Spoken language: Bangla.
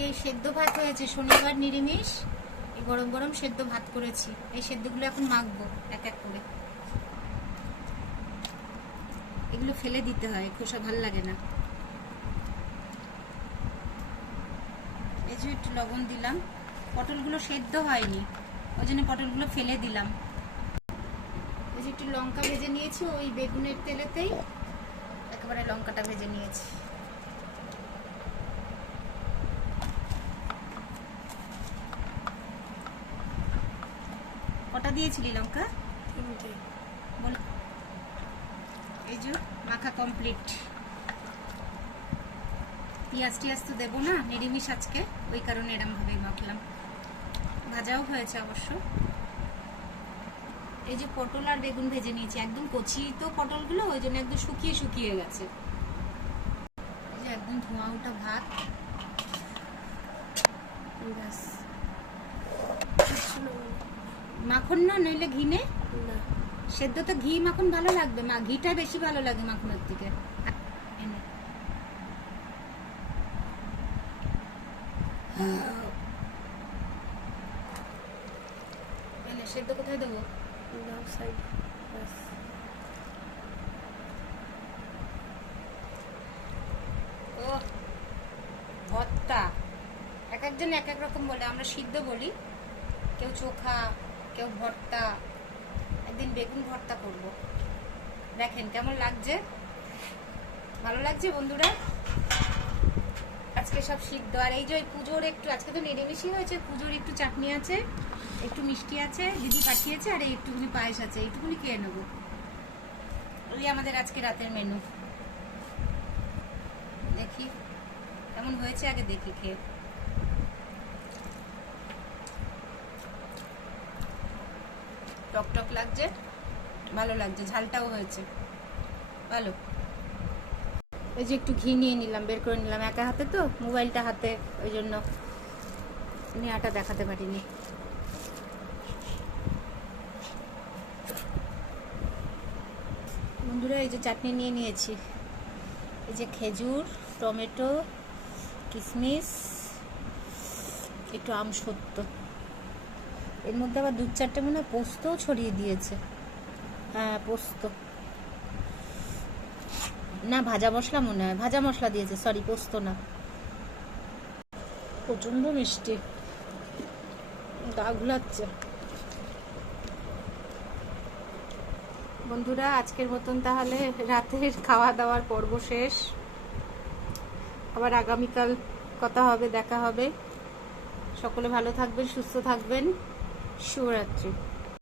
আজকে সেদ্ধ ভাত হয়েছে, শনিবার নিরামিষ। এই গরম গরম সেদ্ধ ভাত করেছি। এই সেদ্ধগুলো এখন মাখবো এক এক করে। এগুলো ফেলে দিতে হয়, খোসা ভাল লাগে না। এই যে একটু লবণ দিলাম। পটলগুলো সেদ্ধ হয়নি, ওই জন্য পটলগুলো ফেলে দিলাম। এই যে একটু লঙ্কা ভেজে নিয়েছি, ওই বেগুনের তেলেতেই একেবারে লঙ্কাটা ভেজে নিয়েছি। কটা দিয়েছিলি লঙ্কা? 3টে। বল। এই যে মাখা কমপ্লিট। পেঁয়াজ টিয়াজ তো দেবো না, নিরামিষ আজকে, ওই কারণে এরম ভাবেই মাখলাম। ভাজাও হয়েছে অবশ্য। এই যে পটল আর বেগুন ভেজে নিয়েছি, একদম কচি তো পটলগুলো, ওই জন্য একদম শুকিয়ে শুকিয়ে গেছে। এই যে একদম ধোঁয়া ওঠা ভাত। ব্যাস। মাখন না, নইলে ঘি নে। না, সেদ্ধ তো ঘি মাখন ভালো লাগবে, মা ঘিটা বেশি ভালো লাগে মাখনের থেকে। এনে এনে সেদ্ধ কোথায় দেবো? নাও সাইড। ব্যাস। ও ভর্তা, এক একজন এক এক রকম বলে। আমরা সিদ্ধ বলি, কেউ চোখা, কেউ ভর্তা। একদিন বেগুন ভর্তা করব, দেখেন কেমন লাগছে। ভালো লাগছে বন্ধুরা? আজকে সব সিদ্ধ। আর এই যে পুজোর একটু, আজকে তো নিরামিষই হয়েছে, পুজোর একটু চাটনি আছে, একটু মিষ্টি আছে, দিদি পাঠিয়েছে, আর একটুখানি পায়েস আছে, এইটুকুনি খেয়ে নেবো। ওই আমাদের আজকে রাতের মেনু। দেখি কেমন হয়েছে, আগে দেখি খেয়ে। টক টক লাগছে, ভালো লাগছে, ঝালটাও হয়েছে ভালো। এই যে একটু ঘি নিয়ে নিলাম, বের করে নিলাম, একা হাতে তো, মোবাইলটা হাতে, ওই জন্য নেয়াটা দেখাতে পারিনি। বন্ধুরা এই যে চাটনি নিয়ে নিয়েছি। এই যে খেজুর, টমেটো, কিশমিশ, একটু আমসত্ব, এর মধ্যে আবার 2-4টে মনে হয় পোস্তও ছড়িয়ে দিয়েছে। হ্যাঁ পোস্ত না, ভাজা মশলা মনে হয়, ভাজা মশলা দিয়েছে, সরি পোস্ত না। প্রচন্ড মিষ্টি, গা ঘুলাচ্ছে। বন্ধুরা আজকের মতন তাহলে রাতের খাওয়া দাওয়ার পর্ব শেষ। আবার আগামীকাল কথা হবে, দেখা হবে। সকলে ভালো থাকবেন, সুস্থ থাকবেন। শুভরাত্রি।